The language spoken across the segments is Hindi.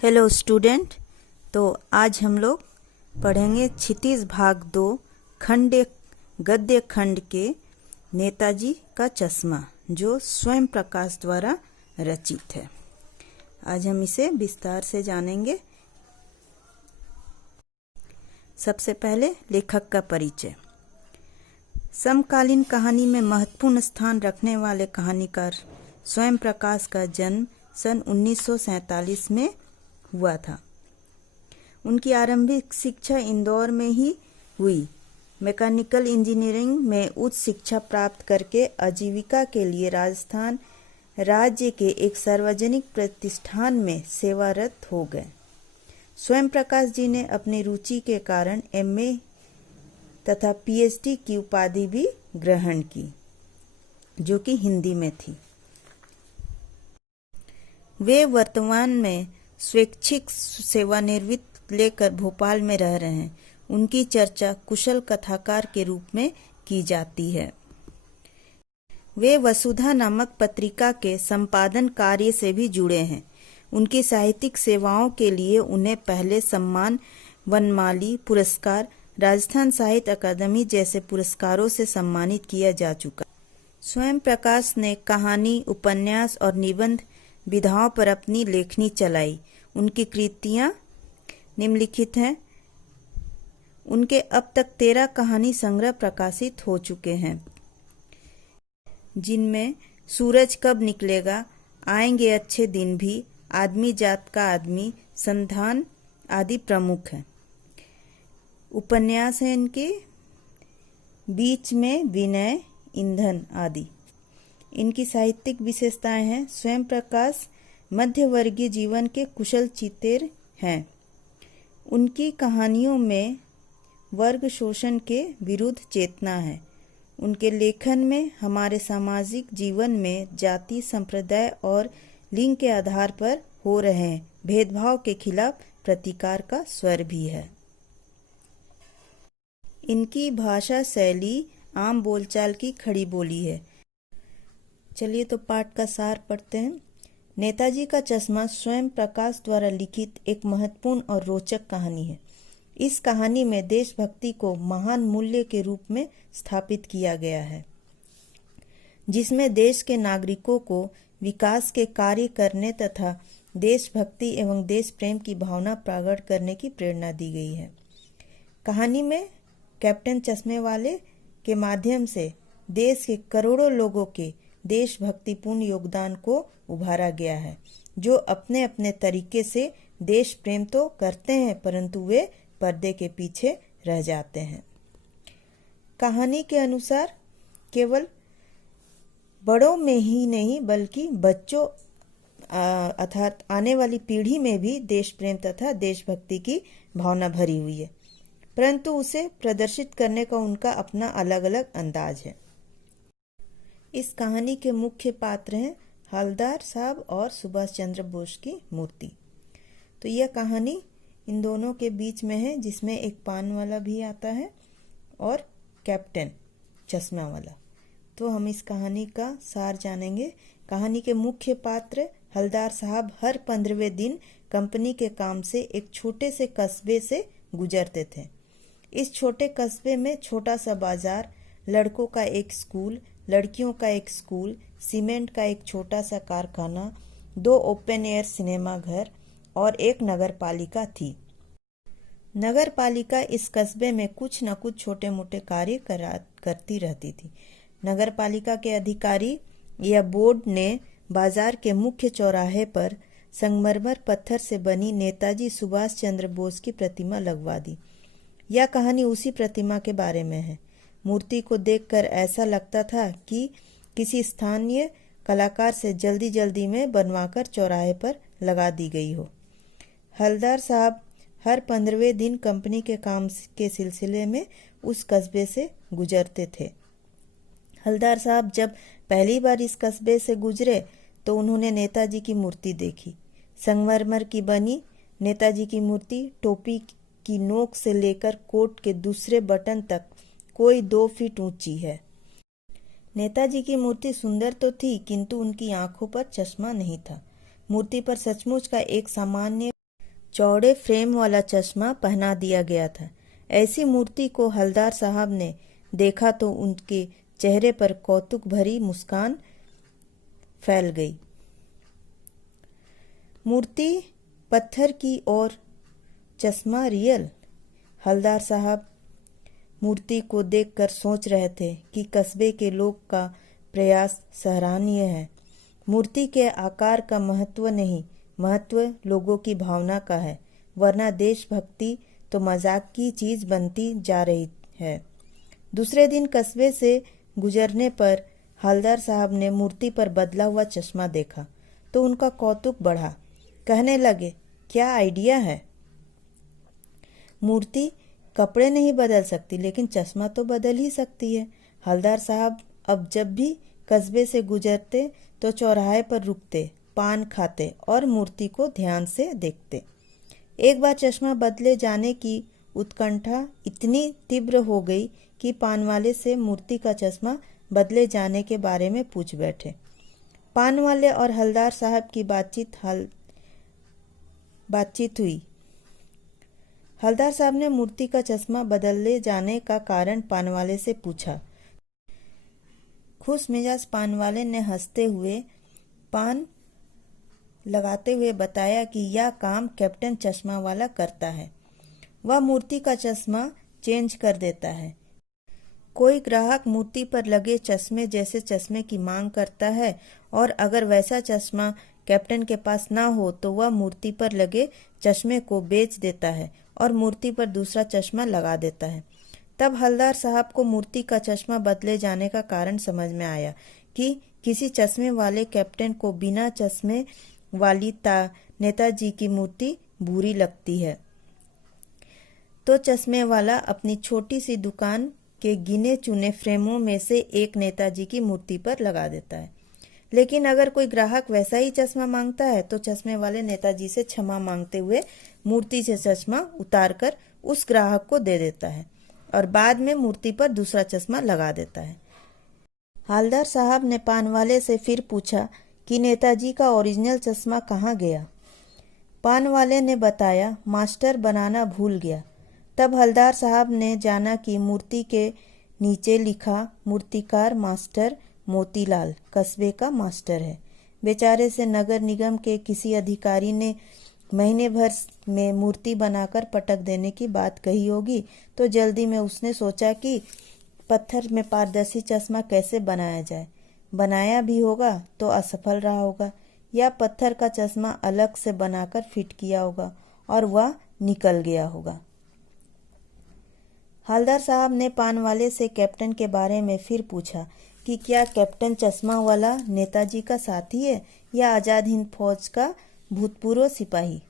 Hello student. तो आज हम लोग पढ़ेंगे क्षितिज भाग 2 खंड गद्य खंड के नेताजी का चश्मा, जो स्वयं प्रकाश द्वारा रचित है। आज हम इसे विस्तार से जानेंगे। सबसे पहले लेखक का परिचय। समकालीन कहानी में महत्वपूर्ण स्थान रखने वाले कहानीकार स्वयं प्रकाश का जन्म सन 1947 में हुआ था। उनकी आरंभिक शिक्षा इंदौर में ही हुई। मैकेनिकल इंजीनियरिंग में उच्च शिक्षा प्राप्त करके आजीविका के लिए राजस्थान राज्य के एक सार्वजनिक प्रतिष्ठान में सेवारत हो गए। स्वयं प्रकाश जी ने अपनी रुचि के कारण एमए तथा पीएचडी की उपाधि भी ग्रहण की, जो कि हिंदी में थी। वे वर्तमान में स्वैच्छिक सेवानिवृत्ति लेकर भोपाल में रह रहे हैं। उनकी चर्चा कुशल कथाकार के रूप में की जाती है। वे वसुधा नामक पत्रिका के संपादन कार्य से भी जुड़े हैं। उनकी साहित्यिक सेवाओं के लिए उन्हें पहले सम्मान वनमाली पुरस्कार, राजस्थान साहित्य अकादमी जैसे पुरस्कारों से सम्मानित किया जा चुका। स्वयं प्रकाश ने कहानी, उपन्यास और निबंध विधाओं पर अपनी लेखनी चलाई। उनकी कृतियां निम्नलिखित हैं। उनके अब तक 13 कहानी संग्रह प्रकाशित हो चुके हैं, जिनमें सूरज कब निकलेगा, आएंगे अच्छे दिन भी, आदमी जात का आदमी, संधान आदि प्रमुख हैं। उपन्यास हैं इनके बीच में विनय, ईंधन आदि। इनकी साहित्यिक विशेषताएं हैं। स्वयं प्रकाश मध्यवर्गीय जीवन के कुशल चित्तर हैं। उनकी कहानियों में वर्ग शोषण के विरुद्ध चेतना है। उनके लेखन में हमारे सामाजिक जीवन में जाति, संप्रदाय और लिंग के आधार पर हो रहे भेदभाव के खिलाफ प्रतिकार का स्वर भी है। इनकी भाषा शैली आम बोलचाल की खड़ी बोली है। चलिए तो पाठ का सार पढ़ते हैं। नेताजी का चश्मा स्वयं प्रकाश द्वारा लिखित एक महत्वपूर्ण और रोचक कहानी है। इस कहानी में देशभक्ति को महान मूल्य के रूप में स्थापित किया गया है, जिसमें देश के नागरिकों को विकास के कार्य करने तथा देशभक्ति एवं देश प्रेम की भावना प्रकट करने की प्रेरणा दी गई है। कहानी में कैप्टन चश्मे वाले के माध्यम से देश के करोड़ों लोगों के देशभक्तिपूर्ण योगदान को उभारा गया है, जो अपने अपने तरीके से देश प्रेम तो करते हैं, परंतु वे पर्दे के पीछे रह जाते हैं। कहानी के अनुसार केवल बड़ों में ही नहीं, बल्कि बच्चों अर्थात आने वाली पीढ़ी में भी देश प्रेम तथा देशभक्ति की भावना भरी हुई है, परंतु उसे प्रदर्शित करने का उनका अपना अलग अलग अंदाज है। इस कहानी के मुख्य पात्र हैं हवलदार साहब और सुभाष चंद्र बोस की मूर्ति। तो यह कहानी इन दोनों के बीच में है, जिसमें एक पान वाला भी आता है और कैप्टन चश्मा वाला। तो हम इस कहानी का सार जानेंगे। कहानी के मुख्य पात्र हवलदार साहब हर 15वें दिन कंपनी के काम से एक छोटे से कस्बे से गुजरते थे। इस छोटे कस्बे में छोटा सा बाजार, लड़कों का एक स्कूल, लड़कियों का एक स्कूल, सीमेंट का एक छोटा सा कारखाना, 2 ओपन एयर सिनेमा घर और एक नगर पालिका थी। नगर पालिका इस कस्बे में कुछ न कुछ छोटे मोटे कार्य करती रहती थी। नगर पालिका के अधिकारी या बोर्ड ने बाजार के मुख्य चौराहे पर संगमरमर पत्थर से बनी नेताजी सुभाष चंद्र बोस की प्रतिमा लगवा दी। यह कहानी उसी प्रतिमा के बारे में है। मूर्ति को देखकर ऐसा लगता था कि किसी स्थानीय कलाकार से जल्दी जल्दी में बनवाकर चौराहे पर लगा दी गई हो। हवलदार साहब हर 15वें दिन कंपनी के काम के सिलसिले में उस कस्बे से गुजरते थे। हवलदार साहब जब पहली बार इस कस्बे से गुजरे तो उन्होंने नेताजी की मूर्ति देखी। संगमरमर की बनी नेताजी की मूर्ति टोपी की नोक से लेकर कोट के दूसरे बटन तक कोई 2 फीट ऊंची है। नेताजी की मूर्ति सुंदर तो थी, किंतु उनकी आंखों पर चश्मा नहीं था। मूर्ति पर सचमुच का एक सामान्य चौड़े फ्रेम वाला चश्मा पहना दिया गया था। ऐसी मूर्ति को हवलदार साहब ने देखा तो उनके चेहरे पर कौतुक भरी मुस्कान फैल गई। मूर्ति पत्थर की और चश्मा रियल। हवलदार साहब मूर्ति को देखकर सोच रहे थे कि कस्बे के लोग का प्रयास सराहनीय है। मूर्ति के आकार का महत्व नहीं, महत्व लोगों की भावना का है, वरना देशभक्ति तो मजाक की चीज बनती जा रही है। दूसरे दिन कस्बे से गुजरने पर हवलदार साहब ने मूर्ति पर बदला हुआ चश्मा देखा तो उनका कौतुक बढ़ा। कहने लगे, क्या आइडिया है। मूर्ति कपड़े नहीं बदल सकती, लेकिन चश्मा तो बदल ही सकती है। हवलदार साहब अब जब भी कस्बे से गुजरते तो चौराहे पर रुकते, पान खाते और मूर्ति को ध्यान से देखते। एक बार चश्मा बदले जाने की उत्कंठा इतनी तीव्र हो गई कि पान वाले से मूर्ति का चश्मा बदले जाने के बारे में पूछ बैठे। पान वाले और हवलदार साहब की बातचीत हुई। हवलदार साहब ने मूर्ति का चश्मा बदले जाने का कारण पान वाले से पूछा। खुश मिजाज पान वाले ने हंसते हुए पान लगाते हुए बताया कि यह काम कैप्टन चश्मा वाला करता है। वह मूर्ति का चश्मा चेंज कर देता है। कोई ग्राहक मूर्ति पर लगे चश्मे जैसे चश्मे की मांग करता है और अगर वैसा चश्मा कैप्टन के पास ना हो तो वह मूर्ति पर लगे चश्मे को बेच देता है और मूर्ति पर दूसरा चश्मा लगा देता है। तब हवलदार साहब को मूर्ति का चश्मा बदले जाने का कारण समझ में आया कि किसी चश्मे वाले कैप्टन को बिना चश्मे वाली नेताजी की मूर्ति बुरी लगती है, तो चश्मे वाला अपनी छोटी सी दुकान के गिने चुने फ्रेमों में से एक नेताजी की मूर्ति पर लगा देता है। लेकिन अगर कोई ग्राहक वैसा ही चश्मा मांगता है तो चश्मे वाले नेताजी से क्षमा मांगते हुए मूर्ति से चश्मा उतारकर उस ग्राहक को दे देता है और बाद में मूर्ति पर दूसरा चश्मा लगा देता है। हवलदार साहब ने पान वाले से फिर पूछा कि नेताजी का ओरिजिनल चश्मा कहाँ गया। पान वाले ने बताया, मास्टर बनाना भूल गया। तब हवलदार साहब ने जाना कि मूर्ति के नीचे लिखा मूर्तिकार मास्टर मोतीलाल कस्बे का मास्टर है। बेचारे से नगर निगम के किसी अधिकारी ने महीने भर में मूर्ति बनाकर पटक देने की बात कही होगी, तो जल्दी में उसने सोचा कि पत्थर में पारदर्शी चश्मा कैसे बनाया जाए। बनाया भी होगा तो असफल रहा होगा, या पत्थर का चश्मा अलग से बनाकर फिट किया होगा और वह निकल गया होगा। हवलदार साहब ने पान वाले से कैप्टन के बारे में फिर पूछा कि क्या कैप्टन चश्मा वाला नेताजी का साथी है या आजाद हिंद फौज का भूतपूर्व सिपाही।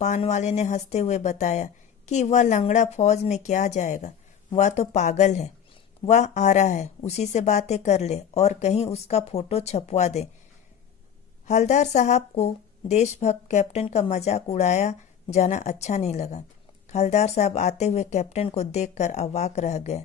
पान वाले ने हंसते हुए बताया कि वह लंगड़ा फौज में क्या जाएगा, वह तो पागल है। वह आ रहा है, उसी से बातें कर ले और कहीं उसका फोटो छपवा दे। हवलदार साहब को देशभक्त कैप्टन का मजाक उड़ाया जाना अच्छा नहीं लगा। हवलदार साहब आते हुए कैप्टन को देखकर अवाक रह गए।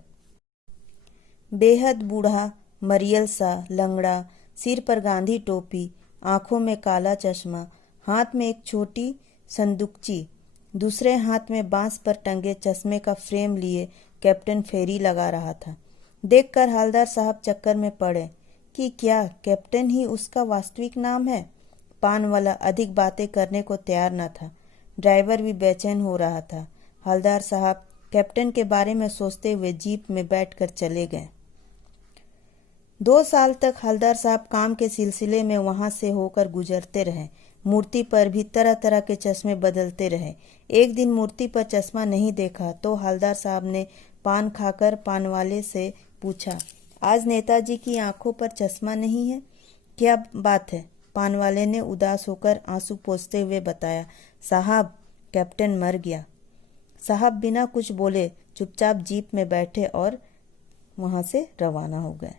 बेहद बूढ़ा, मरियल सा, लंगड़ा, सिर पर गांधी टोपी, आंखों में काला चश्मा, हाथ में एक छोटी संदूकची, दूसरे हाथ में बांस पर टंगे चश्मे का फ्रेम लिए कैप्टन फेरी लगा रहा था। देखकर हवलदार साहब चक्कर में पड़े कि क्या कैप्टन ही उसका वास्तविक नाम है। पान वाला अधिक बातें करने को तैयार न था। ड्राइवर भी बेचैन हो रहा था। हवलदार साहब कैप्टन के बारे में सोचते हुए जीप में बैठकर चले गए। 2 साल तक हवलदार साहब काम के सिलसिले में वहां से होकर गुजरते रहे। मूर्ति पर भी तरह तरह के चश्मे बदलते रहे। एक दिन मूर्ति पर चश्मा नहीं देखा तो हवलदार साहब ने पान खाकर पान वाले से पूछा, आज नेताजी की आंखों पर चश्मा नहीं है, क्या बात है। पान वाले ने उदास होकर आंसू पोंछते हुए बताया, साहब कैप्टन मर गया। साहब बिना कुछ बोले चुपचाप जीप में बैठे और वहां से रवाना हो गए।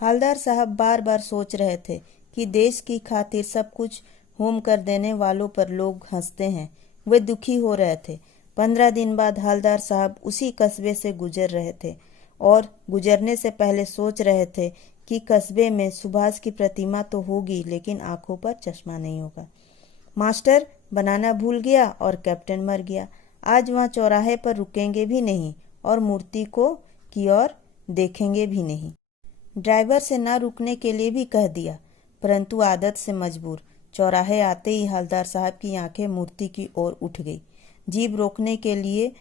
हवलदार साहब बार बार सोच रहे थे कि देश की खातिर सब कुछ होम कर देने वालों पर लोग हंसते हैं। वे दुखी हो रहे थे। 15 दिन बाद हवलदार साहब उसी कस्बे से गुजर रहे थे और गुजरने से पहले सोच रहे थे कि कस्बे में सुभाष की प्रतिमा तो होगी, लेकिन आंखों पर चश्मा नहीं होगा। मास्टर बनाना भूल गया और कैप्टन मर गया। आज वहाँ चौराहे पर रुकेंगे भी नहीं और मूर्ति को की ओर देखेंगे भी नहीं। ड्राइवर से न रुकने के लिए भी कह दिया, परंतु आदत से मजबूर चौराहे आते ही हवलदार साहब की आंखें मूर्ति की ओर उठ गई। जीप रोकने के लिए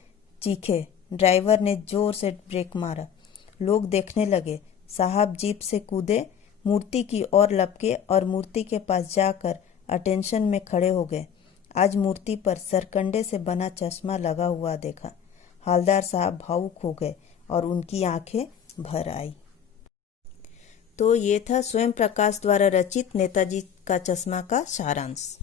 चीखे। ड्राइवर ने जोर से ब्रेक मारा। लोग देखने लगे। साहब जीप से कूदे, मूर्ति की ओर लपके और मूर्ति के पास जाकर अटेंशन में खड़े हो गए। आज मूर्ति पर सरकंडे से बना चश्मा लगा हुआ देखा। हवलदार साहब भावुक हो गए और उनकी आंखें भर आई। तो ये था स्वयं प्रकाश द्वारा रचित नेताजी का चश्मा का सारांश।